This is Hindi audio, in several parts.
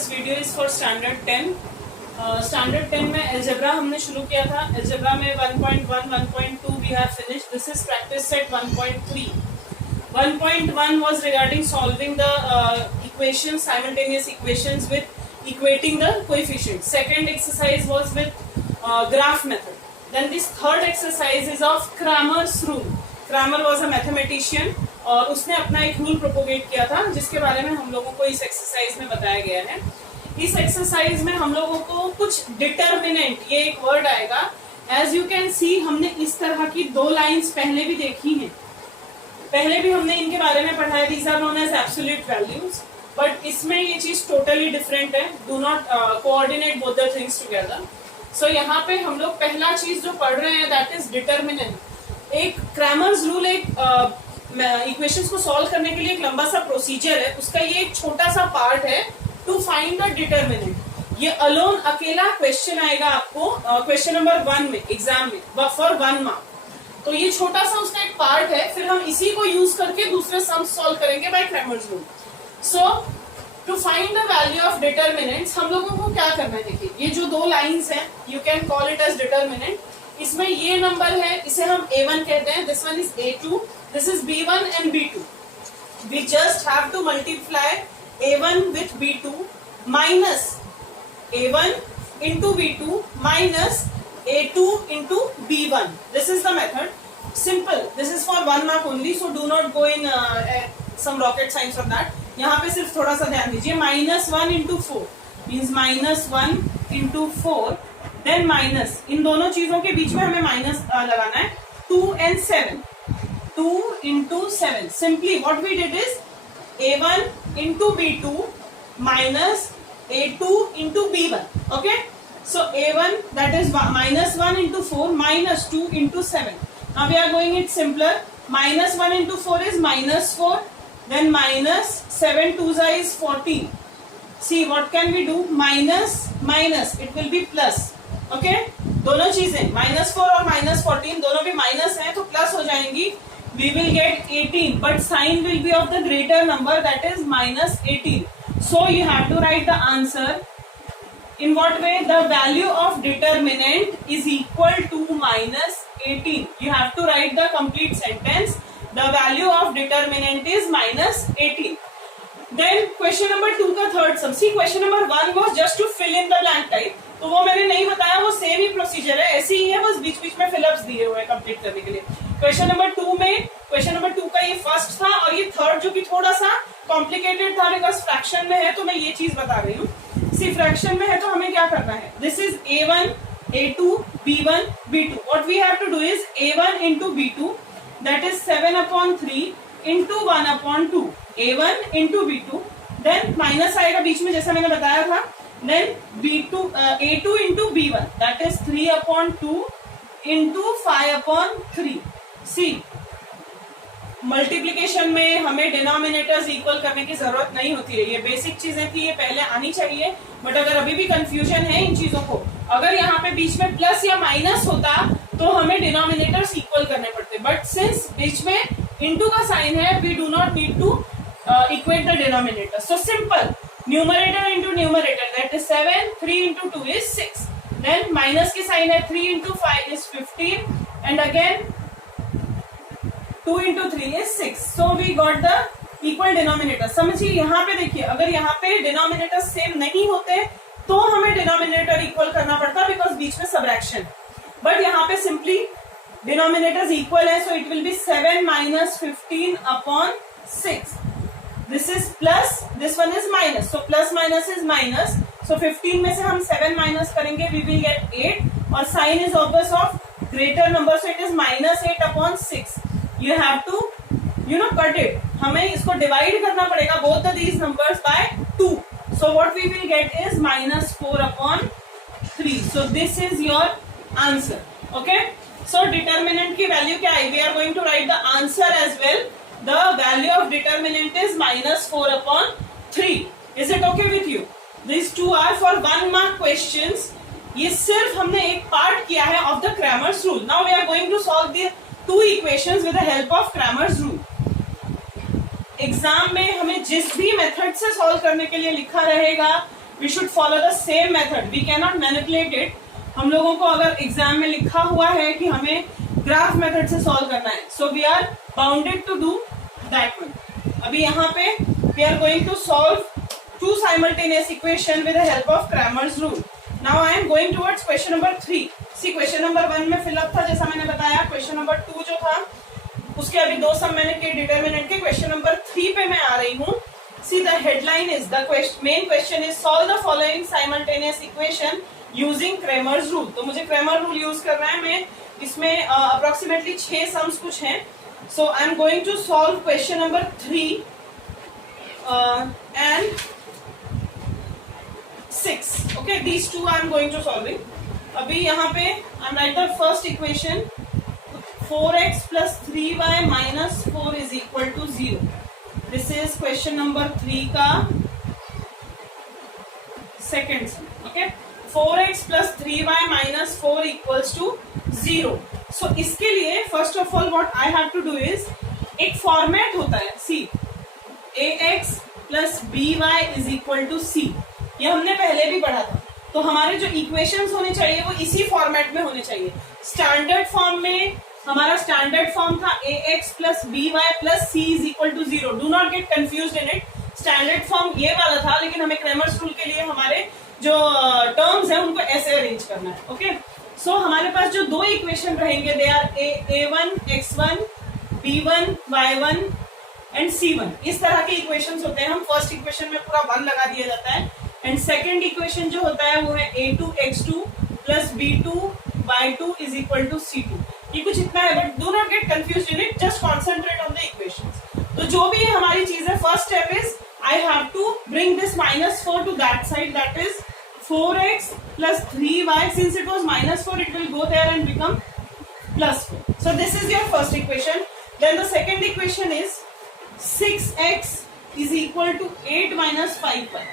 This video is for standard 10। Standard 10 में अलजेब्रा हमने शुरू किया था। अलजेब्रा में 1.1, 1.2 we have finished. This is practice set 1.3। 1.1 was regarding solving the equations, simultaneous equations with equating the coefficients. Second exercise was with graph method. Then this third exercise is of Cramer's rule. Cramer was a mathematician और उसने अपना एक रूल प्रोपोगेट किया था जिसके बारे में हम लोगों को इस एक्सरसाइज में बताया गया है। इस एक्सरसाइज में हम लोगों को कुछ डिटर्मिनेंट, ये एक वर्ड आएगा। एज यू कैन सी हमने इस तरह की दो लाइंस पहले भी देखी हैं, पहले भी हमने इनके बारे में पढ़ा है। These are known as absolute values, but इसमें ये चीज टोटली डिफरेंट है। Do not coordinate both the things together. So यहाँ पे हम लोग पहला चीज जो पढ़ रहे हैं दैट इज डिटर्मिनेंट। एक क्रैमर्स रूल, एक इक्वेशंस को सॉल्व करने के लिए एक लंबा सा प्रोसीजर है, उसका ये एक छोटा सा पार्ट है टू फाइंड द डिटर्मिनेंट। ये अलोन अकेला क्वेश्चन आएगा आपको क्वेश्चन नंबर 1 में एग्जाम में फॉर 1 मार्क। तो ये छोटा सा उसका एक पार्ट है, फिर हम इसी को यूज करके दूसरे सम्स सॉल्व करेंगे by Cramer's rule. So to find the value of determinants हम लोगों को क्या करना है, देखिए ये जो दो लाइंस हैं you can call it as determinant. इसमें ये नंबर है, इसे हम A1 कहते हैं, this one is A2, this is B1 and B2। We just have to multiply A1 with B2 minus A1 into B2 minus A2 into B1. This is the method. Simple. This is for 1 mark only, so do not go in some rocket science of that. यहाँ पे सिर्फ थोड़ा सा ध्यान दीजिए। -1 into 4 means -1 into 4, then minus, इन दोनों चीजों के बीच में हमें माइनस लगाना है। 2 and 7, 2 into 7. Simply what we did is A1 into B2 minus A2 into B1. Okay, so A1 that is -1 into 4 minus 2 into 7. Now we are going it simpler. -1 into 4 is -4, then minus 7 2s is 14. See what can we do? Minus minus, it will be plus. Okay, दोनों चीजें -4 और -14 दोनों भी माइनस है तो प्लस हो जाएंगी। We will get 18, but sign will be of the greater number, that is -18. So you have to write the answer. In what way? The value of determinant is equal to -18. You have to write the complete sentence. The value of determinant is -18. Then question number 2 का third sum. See, question number 1 was just to fill in the blank type. तो वो मैंने नहीं बताया, वो सेम ही प्रोसीजर है, ऐसे ही है, बस बीच बीच में फिलअप्स दिए हुए हैं कंप्लीट करने के लिए। क्वेश्चन नंबर 2 में, क्वेश्चन नंबर 2 का ये फर्स्ट था और ये थर्ड जो कि थोड़ा सा कॉम्प्लिकेटेड था बिकॉज फ्रैक्शन में है, तो मैं ये चीज बता रही हूँ। सी फ्रैक्शन में है तो हमें क्या करना है, this is A1, A2, B1, B2. What we have to do is A1 into B2, that is 7/3 into 1/2. A1 into B2, then minus आएगा बीच में जैसा मैंने बताया था, then B2 A2 into B1, that is 3/2 into 5/3. See, multiplication में हमें डिनोमिनेटर्स इक्वल करने की जरूरत नहीं होती है, ये बेसिक चीजें थी, ये पहले आनी चाहिए। बट अगर अभी भी कंफ्यूजन है इन चीजों को, अगर यहाँ पे बीच में प्लस या माइनस होता तो हमें डिनोमिनेटर्स इक्वल करने पड़ते, बट सिंस बीच में इनटू का साइन है, we do not need to equate the denominator. So simple, numerator into numerator, that is 7, 3 into 2 is 6, then minus की साइन है, 3 into 5 is 15, and again 2 into 3 is 6. So we got the equal denominator. समझिए यहाँ पे देखिए, अगर यहाँ पे डिनोमिनेटर सेम नहीं होते तो हमें डिनोमिनेटर इक्वल करना पड़ता बिकॉज बीच में सबट्रैक्शन, बट यहाँ पे सिंपली डिनोमिनेटर्स इक्वल है, so it will be 7 minus 15/6. This is plus, this one is minus, so plus minus is minus. So 15 में से हम 7 माइनस करेंगे, we will get 8, और sign is opposite of greater number, so it is -8/6. You have to cut it. हमें इसको डिवाइड करना पड़ेगा both of these numbers by 2. So what we will get is -4/3. So this is your answer. Okay. So determinant की वैल्यू क्या है? We are going to write the answer as well. The value of determinant is -4/3. Is it okay with you? These two are for 1 mark questions. ये सिर्फ हमने एक पार्ट किया है of the Cramer's rule. Now we are going to solve the 2 equations with the help of Cramer's rule. Exam में हमें जिस भी मेथड से सॉल्व करने के लिए लिखा रहेगा we should follow the same method, we can not manipulate it. हम लोगों को अगर एग्जाम में लिखा हुआ है कि हमें ग्राफ मेथड से सॉल्व करना है, so we are bounded to do that one. अभी यहाँ पे we are going to solve two simultaneous equation with the help of Cramer's rule. Now I am going towards question number 3. See question number 1 में फिलअप था जैसा मैंने बताया. क्वेश्चन नंबर 2 जो था उसके अभी 2 सम मैंने किए डिटर्मिनेंट के. क्वेश्चन नंबर 3 पे मैं आ रही हूँ. See the headline is the main question is solve the following simultaneous equation using Cramer's rule. तो मुझे क्रैमर रूल यूज करना है. मैं इसमें अप्रोक्सीमेटली 6 सम्स कुछ हैं. So I am going to solve question number 3 and 6. Okay, these two I am going to solving. अभी यहाँ पे I am write the first equation. 4x plus 3y minus 4 is equal to 0. This is question number 3 का second sum. Okay, 4x plus 3y minus 4 equals to 0. So इसके लिए first of all what I have to do is एक format होता है. See, ax plus by is equal to c. ये हमने पहले भी पढ़ा था. तो हमारे जो इक्वेशंस होने चाहिए वो इसी फॉर्मेट में होने चाहिए. स्टैंडर्ड फॉर्म में हमारा स्टैंडर्ड फॉर्म था ax plus by plus c is equal to 0. Do not get confused in it. Standard form ये वाला था, लेकिन हमें क्रैमर्स रूल के लिए हमारे जो टर्म्स हैं उनको ऐसे अरेंज करना है. ओके, सो हमारे पास जो 2 इक्वेशन रहेंगे they are a1 x1 b1 y1 and c1. इस तरह के इक्वेशंस होते हैं. हम फर्स्ट इक्वेशन में पूरा 1 लगा दिया जाता है. एंड सेकंड इक्वेशन जो होता है वो है a2 x2 plus b2 y2 is equal to c2. ये कुछ इतना है, but do not get confused in it. Just concentrate on the equations. तो जो भी हमारी चीज है, first step is I have to bring this -4 to that side. That is 4x plus 3y. Since it was -4, it will go there and become +4. So this is your first equation. Then the second equation is 6x is equal to 8 minus 5y.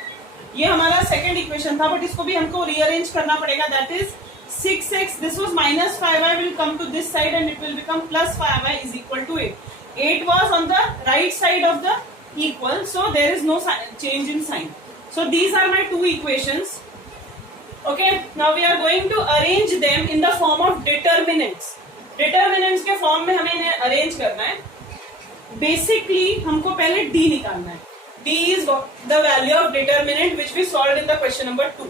ये हमारा सेकेंड इक्वेशन था, बट इसको भी हमको रीअरेंज करना पड़ेगा. That is 6x, this was -5y will come to this side and it will become +5y is equal to 8. 8 was on the right side of the equal, so there is no change in sign. So these are my 2 equations. Okay, now we are going to arrange them in the form of determinants. Determinants के फॉर्म में हमें इन्हें अरेंज करना है. बेसिकली हमको पहले d निकालना है. d is the value of determinant which we solved in the question number 2.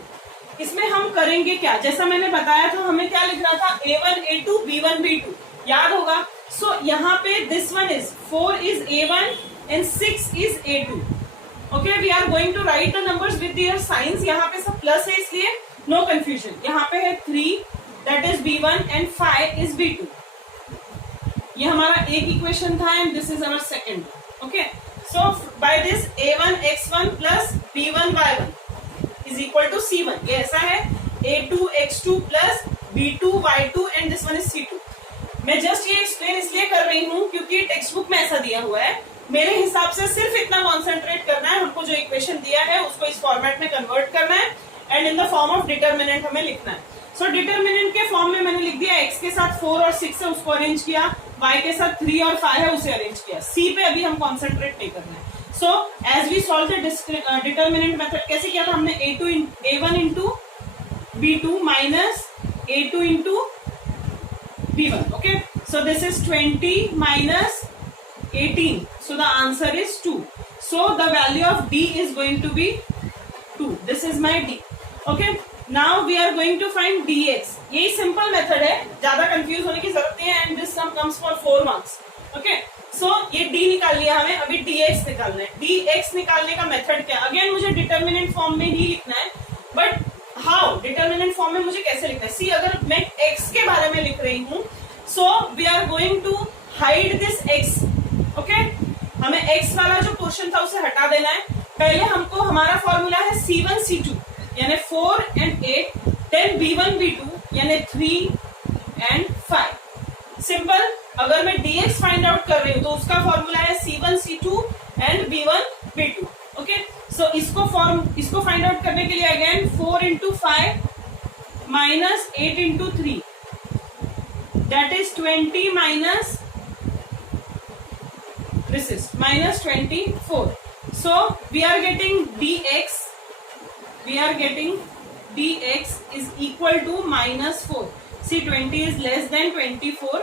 इसमें हम करेंगे क्या, जैसा मैंने बताया था हमें क्या लिखना था, a1 a2 b1 b2. याद होगा. सो यहाँ पे this one is 4 is a1 and 6 is a2. Okay, we are going to write the numbers with their signs. यहाँ पे सब प्लस है इसलिए नो कंफ्यूजन. यहाँ पे है 3 that is b1 and 5 is b2. ये हमारा एक इक्वेशन था and this is our second. Okay, so by this a1 x1 plus b1 y1 is equal to c1. ये ऐसा है a2 x2 plus b2 y2 and this one is c2. मैं जस्ट ये एक्सप्लेन इसलिए कर रही हूँ क्योंकि टेक्स्ट बुक में ऐसा दिया हुआ है. मेरे हिसाब से सिर्फ इतना कॉन्सेंट्रेट करना है. हमको जो इक्वेशन दिया है उसको इस फॉर्मेट में कन्वर्ट करना है and in the form of determinant हमें लिखना है. सो डिटर्मिनेंट के फॉर्म में मैंने लिख दिया x के साथ 4 और 6 है उसको अरेंज किया, y के साथ 3 और 5 है उसे अरेंज किया. c पे अभी हम कॉन्सेंट्रेट नहीं करना है. So as we solve the determinant method कैसे किया था हमने, a1 into b2 minus a2 into b1. Okay, so this is 20 minus 18. So the answer is 2. So the value of d is going to be 2. This is my d. Okay. Now we are going to find dx. यही सिंपल मेथड है, ज्यादा कंफ्यूज होने की जरूरत नहीं है. And this sum comes for 4 marks. Okay, so ये d निकाल लिया हमें. अभी dx निकालना है. dx निकालने का मेथड क्या, अगेन मुझे डिटर्मिनेंट फॉर्म में ही लिखना है. बट हाउ, डिटर्मिनेंट फॉर्म में मुझे कैसे लिखना है. सी, अगर मैं x के बारे में लिख रही हूँ, so we are going to hide this x. Okay, हमें x वाला जो पोर्शन था उसे हटा देना है. पहले हमको हमारा फॉर्मूला है c1 c2 यानी 4 and 8, देन b1 b2 यानी 3 and 5. सिंपल. अगर मैं dx फाइंड आउट कर रही हूँ तो उसका फॉर्मूला है c1 c2 and b1 b2. Okay, सो इसको फाइंड आउट करने के लिए again 4 into 5 minus 8 into 3 that is 20 minus this is minus 24. So we are getting dx we are getting dx is equal to -4. See 20 is less than 24.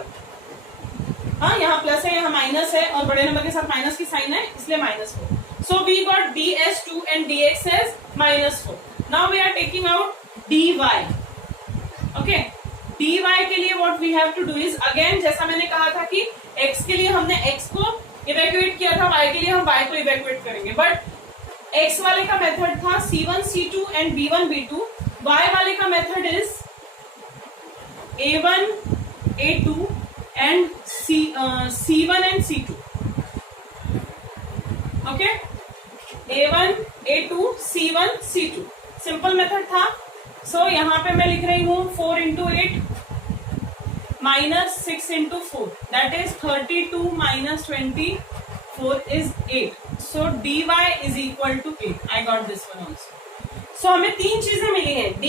हाँ, यहाँ प्लस है, यहाँ माइनस है, और बड़े नंबर के साथ माइनस की साइन है, इसलिए -4. So we got ds2 and dx as -4. Now we are taking out dy. Okay, dy के लिए what we have to do is, again जैसा मैंने कहा था कि x के लिए हमने x को इवैक्यूएट किया था, y के लिए हम y को इवैक्यूएट करेंगे. बट x वाले का मेथड था c1 c2 and b1 b2. y वाले का method is a1 a2 and c1 and c2. Okay, a1 a2 c1 c2 simple method था. सो यहाँ पे मैं लिख रही हूं 4 into 8 minus 6 into 4, that is 32 minus 24 is 8. So dy is equal to 8. I got this one also. So हमें तीन चीजें मिली हैं, d,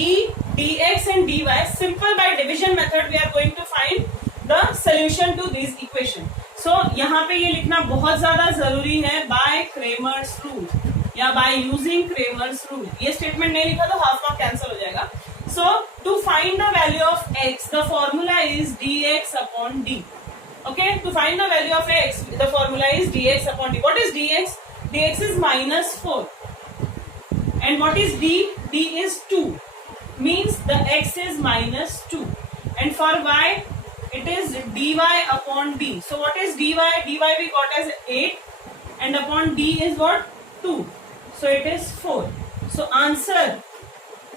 dx and dy. Simple by division method we are going to find the solution to this equation. So यहाँ पे ये लिखना बहुत ज्यादा जरूरी है, by Cramer's rule या by using Cramer's rule. ये स्टेटमेंट नहीं लिखा तो हाफ मार्क कैंसिल हो जाएगा. So to find the value of x, the formula is dx upon d. Okay, to find the value of x, the formula is dx upon d. What is dx? Dx is -4. And what is d? D is 2. Means the x is -2. And for y, it is dy upon d. So what is dy? Dy we got as 8. And upon d is what? 2. So it is 4. So answer,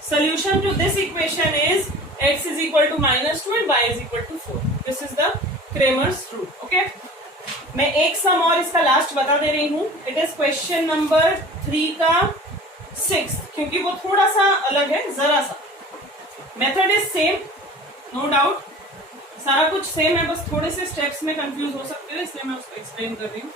solution to this equation is x is equal to -2 and y is equal to 4. This is the Cramer's rule. Okay. मैं एक सम और इसका लास्ट बता दे रही हूँ. इट इज क्वेश्चन नंबर 3 का 6, क्योंकि वो थोड़ा सा अलग है, जरा सा. Method is same, no doubt, सारा कुछ सेम है, बस थोड़े से स्टेप्स में कंफ्यूज हो सकते हो, इसलिए मैं उसको एक्सप्लेन कर रही हूँ.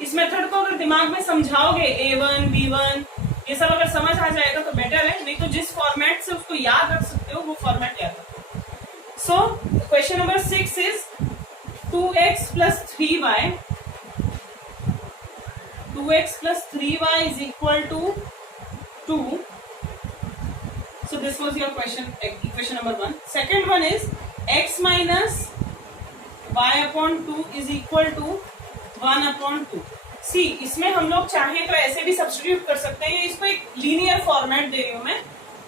इस मेथड को अगर दिमाग में समझाओगे, a1 b1 ये सब अगर समझ आ जाएगा तो बेटर है, नहीं तो जिस फॉर्मेट से उसको याद रख सकते हो वो फॉर्मेट याद रखो. So question number 6 is 2x plus 3y. 2x plus 3y is equal to 2. So this was your equation number 1. Second one is x minus y upon 2 is equal to 1 upon 2. सी, इसमें हम लोग चाहें तो ऐसे भी सब्स्टिट्यूट कर सकते हैं. इसको एक लीनियर फॉर्मेट दे रही हूं मैं,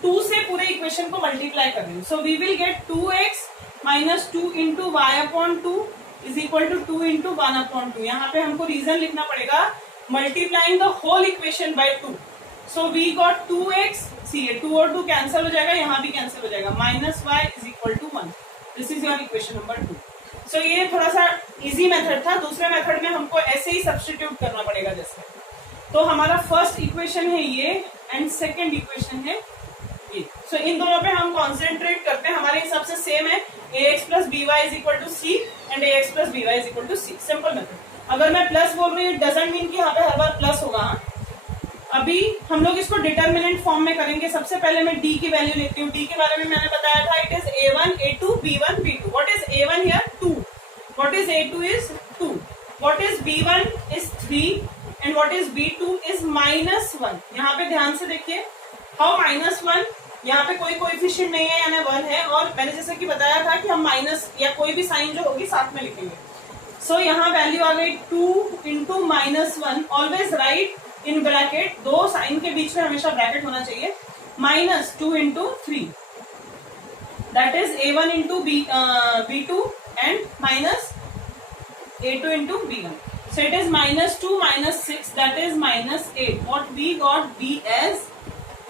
2 से पूरे इक्वेशन को मल्टीप्लाई कर रही हूँ. So we will get 2x minus 2 into y upon 2 is equal to 2 into 1 upon 2. यहाँ पे हमको रीजन लिखना पड़ेगा, multiplying the whole equation by 2. So we got 2x, see 2 और 2 कैंसिल हो जाएगा, यहाँ भी कैंसिल हो जाएगा, minus y is equal to 1. This is your equation number 2. सो ये थोड़ा सा इजी मेथड था. दूसरे मेथड में हमको ऐसे ही सब्स्टिट्यूट करना पड़ेगा जैसे. तो हमारा फर्स्ट इक्वेशन है ये एंड सेकेंड इक्वेशन है ये. सो इन दोनों पे हम कॉन्सेंट्रेट करते हैं. हमारे हिसाब से सेम है, ax plus by is equal to c and ax plus by is equal to c. Simple method. अगर मैं प्लस बोल रही हूँ, इट डजंट मीन कि यहाँ पे हर बार प्लस होगा. अभी हम लोग इसको डिटर्मिनेंट फॉर्म में करेंगे. सबसे पहले मैं d की वैल्यू लेती हूँ. d के बारे में मैंने बताया था, it is a1 a2 b1 b2. What is a1 here? 2. What is a2 is 2. What is b1 is 3 and what is b2 is -1. यहाँ पे ध्यान से देखिए, हाउ -1, यहाँ पे कोई कोएफिशिएंट नहीं है यानी 1 है. और मैंने जैसे कि बताया था कि हम माइनस या कोई भी साइन जो होगी साथ में लिखेंगे. सो यहाँ वैल्यू आ गई 2 into -1. Always right in bracket, दो साइन के बीच में हमेशा ब्रैकेट होना चाहिए. -2 into 3, that is a1 into b2 and -a2 into b1. So it is -2 -6, that is -8. What we got b as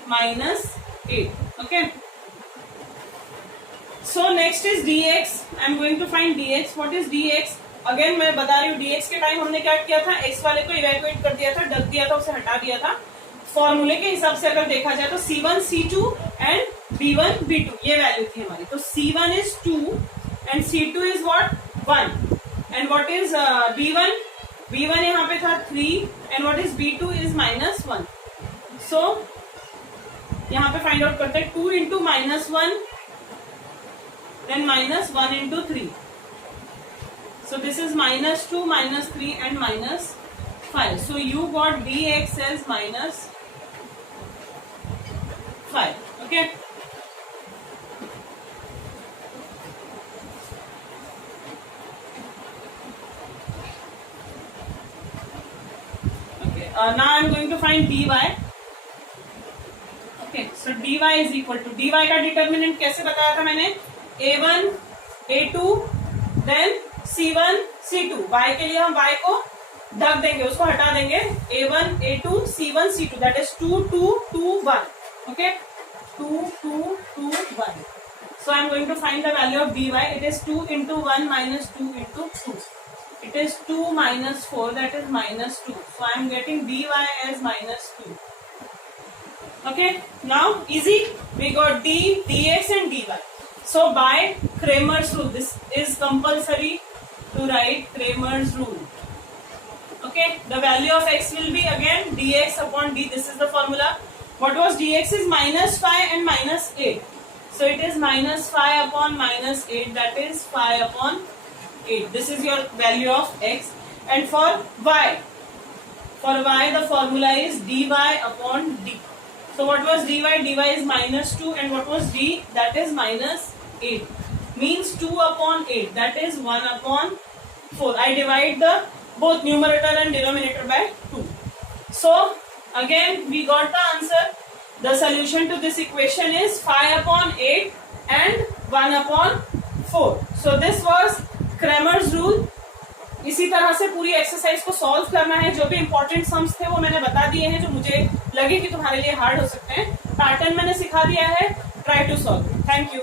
-8. Okay. So next is dx. I am going to find dx. What is dx? Again मैं बता रही हूँ, dx के टाइम हमने क्या किया था, x वाले को इवैक्यूएट कर दिया था, ढक दिया था, उसे हटा दिया था. फॉर्मूले के हिसाब से अगर देखा जाए तो c1 c2 and b1 b2 ये वैल्यू थी हमारी. तो c1 is 2 and c2 is what 1 and what is b1? b1 यहाँ पे था 3 and what is b2 is -1. सो यहाँ पे फाइंड आउट करते हैं. 2 into -1 then -1 into 3. So this is -2 -3 and -5. So you got dx as 5. Okay. Now I am going to find dy. Okay, so dy is equal to, dy का डिटर्मिनेंट कैसे बताया था मैंने, a1 a2 then c1 c2. y के लिए हम y को ढक देंगे, उसको हटा देंगे, a1 a2 c1 c2, that is 2 2 2 1. Okay, 2 2 2 1. So I am going to find the value of dy. It is 2 into 1 minus 2 into 2. It is 2 minus 4, that is minus 2. So I am getting dy as minus 2. Okay, now easy. We got d, dx and dy. So by Cramer's rule, this is compulsory to write Cramer's rule. Okay, the value of x will be again dx upon d. This is the formula. What was dx is minus 5 and minus 8. So it is minus 5 upon minus 8, that is 5 upon 8. This is your value of x. And for y the formula is dy upon d. So what was dy? dy is minus 2, and what was d? That is minus 8. Means 2 upon 8, that is 1 upon 4. I divide the both numerator and denominator by 2. So again we got the answer. The solution to this equation is 5 upon 8 and 1 upon 4. So this was Cramer's rule. इसी तरह से पूरी एक्सरसाइज को सॉल्व करना है. जो भी इंपॉर्टेंट सम्स थे वो मैंने बता दिए हैं, जो मुझे लगे कि तुम्हारे लिए हार्ड हो सकते हैं. पैटर्न मैंने सिखा दिया है. Try to solve. Thank you.